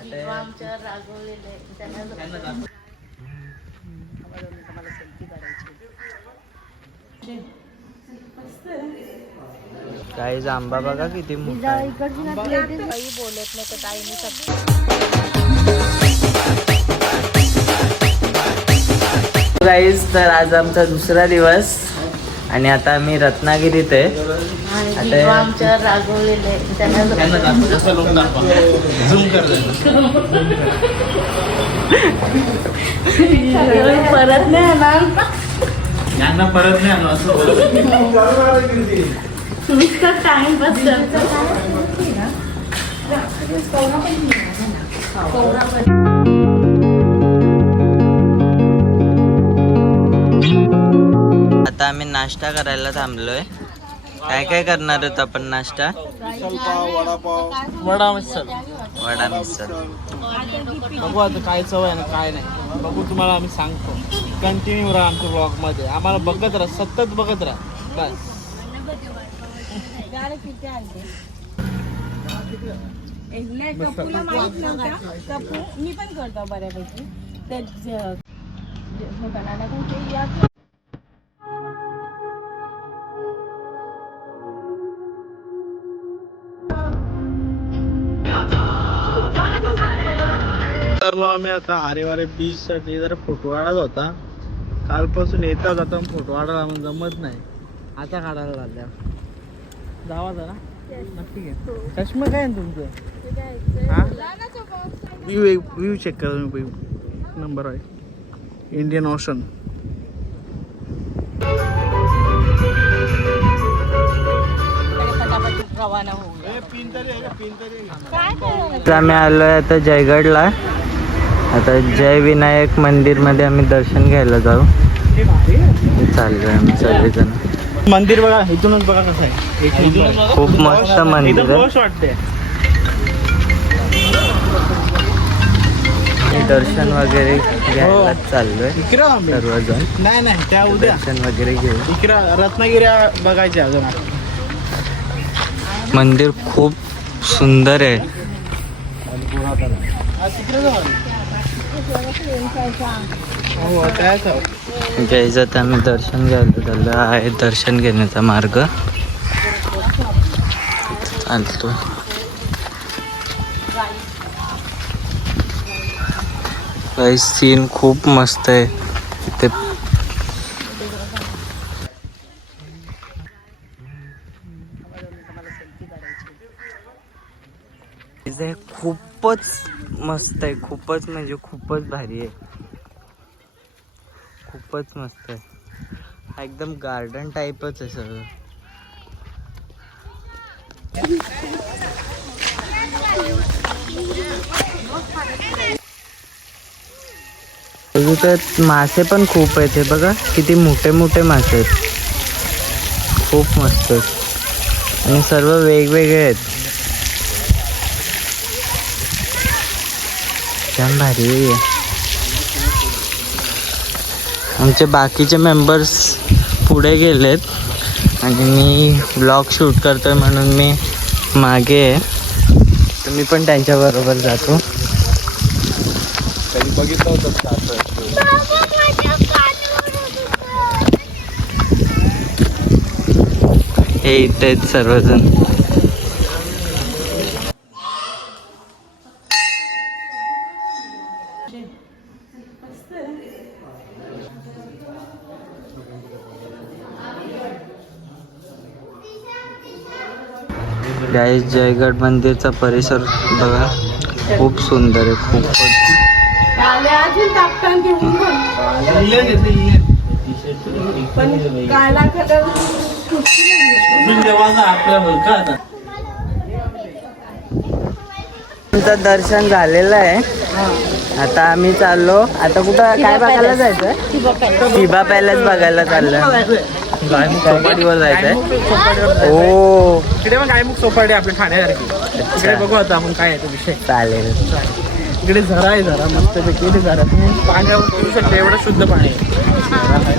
आमच्यावर रागवलेले काही आंबा बघा किती मोठा आहे. काही बोलत नाही तर काही नाही. गाईज, तर आज आमचा दुसरा दिवस आणि आता आम्ही रत्नागिरीत आहे. आणि आमच्यावर रागवलेले परत नाही येणार. यांना परत नाही आलो असं नुसतं टाइमपास आता आम्ही नाश्ता करायला थांबलोय. काय काय करणार आहोत आपण नाश्ता? वडा मिसळ. वडा मिसळ. बघू आता काय चव आहे ना काय नाही बघू, तुम्हाला आम्ही सांगतो. कंटिन्यू राहा आमच्या ब्लॉग मध्ये, आम्हाला बघत राहा, सतत बघत राहा बस. कपूला माहित नव्हता. कपू मी पण करतो बऱ्यापैकी. तर आम्ही आता आरेवारे बीच साठी जरा फोटो काढत होता. कालपासून येता जाता फोटो काढायला आम्हाला जमत नाही, आता काढायला लागल्या. जावा जरा नक्की घे. चष्मा काय आहे तुमचं? व्ह्यू चेक करा तुम्ही. नंबर आहे इंडियन ओशन. रवाना होऊ. आम्ही आलोय आता जयगडला. आता जय विनायक मंदिर मध्ये आम्ही दर्शन घ्यायला जाऊ. चाललोय आम्ही सगळेजण. मंदिर बघा, इथूनच बघा कसं आहे. खूप मस्त मंदिर आहे. वाटते. दर्शन वगैरे घ्यायला चाललोय सर्वजण. नाही नाही, त्या उद्या दर्शन वगैरे घेऊ. इकडं रत्नागिऱ्या बघायच्या अजून. मंदिर खूप सुंदर आहे. जयजात आम्ही दर्शन घ्यायला चाललो आहे. दर्शन घेण्याचा मार्ग चालतो. सीन खूप मस्त आहे इथे. खूपच मस्त आहे. खूपच म्हणजे खूपच भारी आहे. खूपच मस्त आहे. हा एकदम गार्डन टाईपच आहे सगळं. तर मासे पण खूप आहेत. हे बघा किती मोठे मोठे मासे आहेत. खूप मस्त आहेत आणि सर्व वेगवेगळे आहेत. छान भारी आहे. आमचे बाकीचे मेंबर्स पुढे गेलेत आणि मी ब्लॉग शूट करतोय म्हणून मी मागे आहे. तर मी पण त्यांच्याबरोबर जातो. कधी बघितलं होतं. हे इथे आहेत सर्वजण. गाईस, जयगड मंदिरचा परिसर बघा खूप सुंदर आहे. खूपच. आमचं दर्शन झालेलं आहे. आता आम्ही चाललो. आता कुठं काय बघायला जायचं? शिबा पॅलेस बघायला चाललं. चौपाटीवर जायचंय. हो, इकडे पण गायमुख चौपाटी आपल्या ठाण्यासारखी. इकडे बघू आता आपण काय आहे तो विषय. चालेल. इकडे झरा आहे, झरा मस्त पैकी झरा. तुम्ही पाण्यावर करू शकता, एवढं शुद्ध पाणी आहे.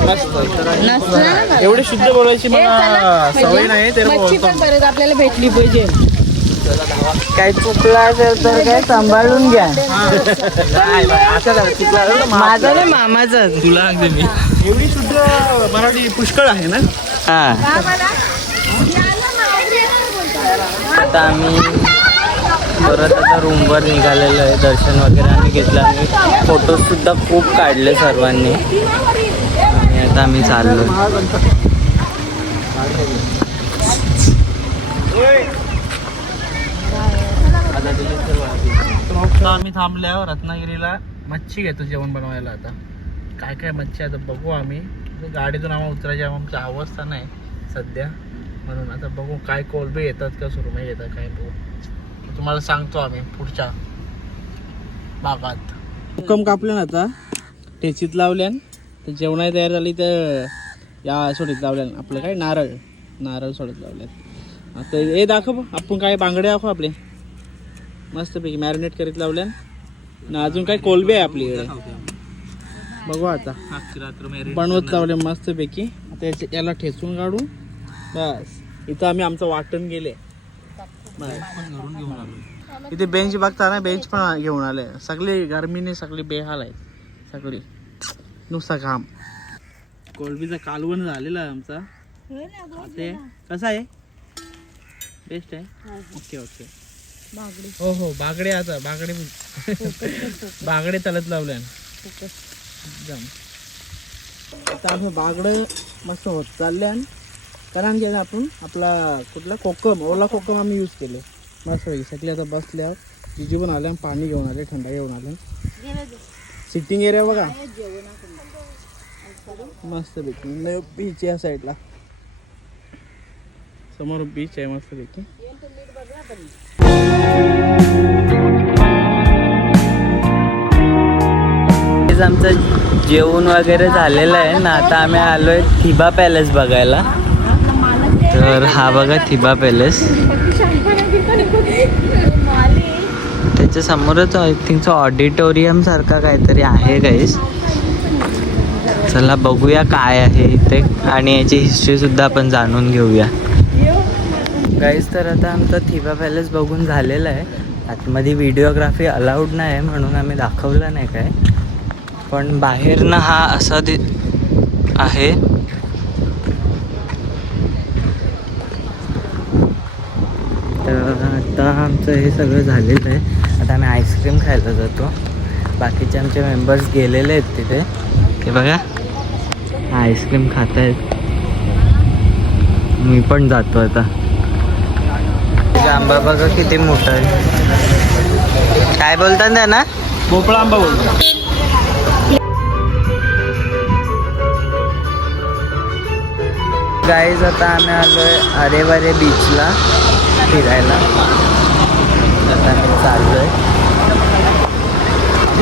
मस्त. एवढी शुद्ध बोलायची मला सवय नाही. तर आपल्याला भेटली पाहिजे. काही चुकलं असेल तर काय सांभाळून घ्या. माझं नाही मामाचं. तुला सांगते मी एवढी शुद्ध मराठी पुष्कळ आहे ना. हा आता आम्ही परत आता रूमवर निघालेलो आहे. दर्शन वगैरे आम्ही घेतलं. आम्ही फोटोज सुद्धा खूप काढले सर्वांनी आणि आता आम्ही चाललो. आम्ही थांबल्यावर रत्नागिरीला मच्छी घेतो जेवण बनवायला. आता काय काय मच्छी आता बघू आम्ही. गाडीतून आम्हाला उतरायची आमची अवस्था नाही सध्या, म्हणून आता बघू काय कोलबे येतात का सुरमई येतात काय बघू. तुम्हाला सांगतो आम्ही पुढच्या भागात. हुक्कम कापले ना आता टेचीत लावल्यान तर जेवणाची तयार झाली तर या सोडीत लावल्यान आपलं काय नारळ सोडत लावल्यात. आता हे दाखव आपण काय बांगडे दाखव आपले मस्तपैकी मॅरिनेट करीत लावल्यान ना. अजून काय कोलबे आहे आपल्याकडे बघू आता बनवत लावले मस्तपैकी. आता याला ठेचून काढू बस. इथं आम्ही आमचं वाटण गेले. इथे बेंच बघता ना, बेंच पण घेऊन आले. सगळे गरमीने सगळी बेहाल आहेत सगळी, नुसता घाम. कोलबीचा कालवण झालेला आहे आमचा. ते कसा आहे? बेस्ट आहे. Okay okay. हो हो बागडे. आता बागडे तलत लावल्या. आता आम्ही बागडं मस्त होत चालल्या. कारण की आपण आपला कुठला कोकम, ओला कोकम आम्ही यूज केले मस्त पैकी. सगळे आता बसल्या. जिजू पण आल्या, पाणी घेऊन आले, थंडा घेऊन आले. सिटिंग एरिया बघा मस्त पैकी. बीच या साईडला समोर बीच आहे मस्त पैकी. आमचं जेवण वगैरे झालेलं आहे ना. आता आम्ही आलोय थिबा पॅलेस बघायला. तर हा बघा थिबा पॅलेस. त्याच्या समोरच आय थिंक ऑडिटोरियम सारखा काहीतरी आहे गाईस. चला बघूया काय आहे इथे आणि याची हिस्ट्री सुद्धा आपण जाणून घेऊया गाईस. तर आता आमचा थिबा पॅलेस बघून झालेला आहे. आतमध्ये व्हिडिओग्राफी अलाउड नाही आहे म्हणून आम्ही दाखवलं नाही काय. पण बाहेरनं हा असा आहे. तर आता आमचं हे सगळं झालेलं आहे. आता आम्ही आईस्क्रीम खायला जातो. बाकीचे आमचे मेंबर्स गेलेले आहेत तिथे. हे बघा आईस्क्रीम खात आहेत. मी पण जातो आता. आंबा बघा किती मोठा आहे. काय बोलतात ना? भोपळा आंबा बोलतो. गाईज आता आम्ही आलोय अरेवारे बीचला फिरायला. आता आम्ही चाललोय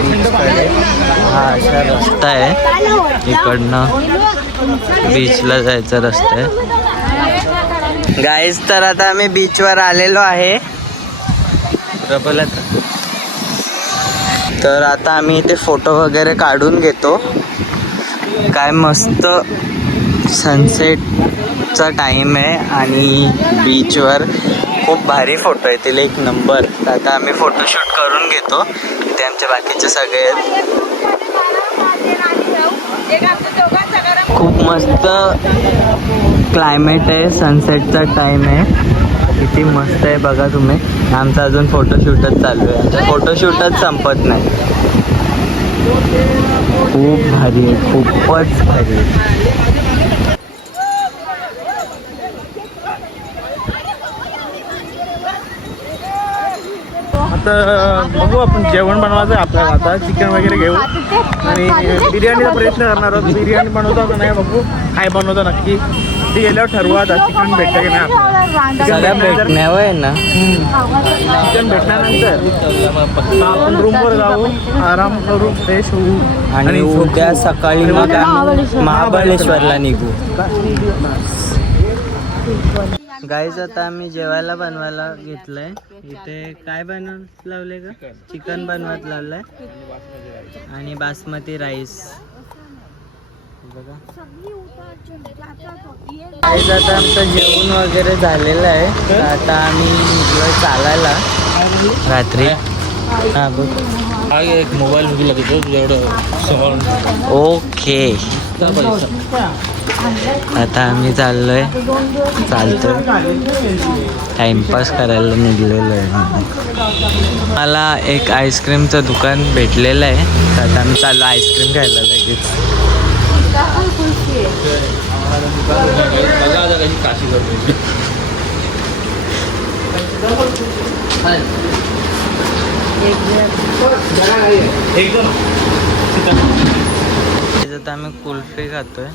बीचकडे. हा असा रस्ता आहे, इकडनं बीचला जायचा रस्ता आहे गाईज. तर आता आम्ही बीचवर आलेलो आहे. तर आता आम्ही इथे फोटो वगैरे काढून घेतो. काय मस्त सनसेटचा टाईम आहे आणि बीचवर खूप भारी फोटो येतील एक नंबर. तर आता आम्ही फोटोशूट करून घेतो. इथे आमचे बाकीचे सगळे आहेत. खूप मस्त क्लायमेट आहे. सनसेटचा टाईम आहे. किती मस्त आहे बघा तुम्ही. आमचा अजून फोटोशूटच चालू आहे. आमचं फोटोशूटच संपत नाही. खूप भारी आहे, खूपच भारी आहे. आता बघू आपण जेवण बनवायचं आहे आपल्याला. आता चिकन वगैरे घेऊ आणि बिर्याणीचा प्रयत्न करणार आहोत. बिर्याणी बनवतो का नाही बघू. काय बनवतो नक्की ते गेल्यावर ठरवू. आता चिकन भेटतं की नाही आपल्याला. सगळ्या भेटण्यावर आहे ना. चिकन भेटल्यानंतर आपण रूमवर जाऊ, आराम करू, फ्रेश होऊ आणि उद्या सकाळी मग आम्ही महाबळेश्वरला निघू. गाईज आता आम्ही जेवायला बनवायला घेतलंय. इथे काय बनवत लावले का? चिकन बनवत लावलंय आणि बासमती राईस. बघा गाईज आता आमचं जेवण वगैरे झालेलं आहे. तर आता आम्ही निघलोय चालायला रात्री. हा बघ एक मोबाईल बघितला तिथं तुझ्याकडं समोर. ओके आता आम्ही चाललोय टाइमपास करायला निघलेलो आहे. मला एक आईस्क्रीमचं दुकान भेटलेलं आहे. तर आता आम्ही चाललो आईस्क्रीम खायला लगेच. काशी करतो त्याच्यात आम्ही कुल्फी खातोय.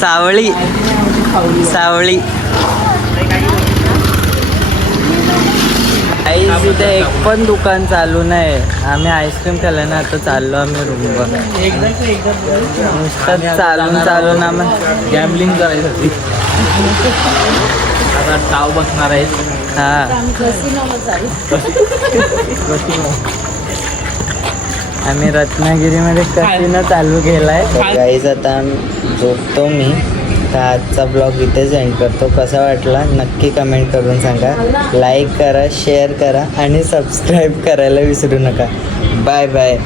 सावळी सावळी आईस इथे एक पण दुकान चालू नाही. आम्ही आईस्क्रीम खाल्लं ना आता चाललो आम्ही रूमवर. नुसतं चालून आम्ही गॅमलिंग करायसाठी आता टाव बसणार आहे. हा आम्ही रत्नागिरीमध्ये कसिनो चालू केलाय. गाईज आता झोपतो मी. तर आजचा ब्लॉग इथेच एंड करतो. कसा वाटला नक्की कमेंट करून सांगा. लाईक करा, शेअर करा आणि सबस्क्राईब करायला विसरू नका. Bye bye.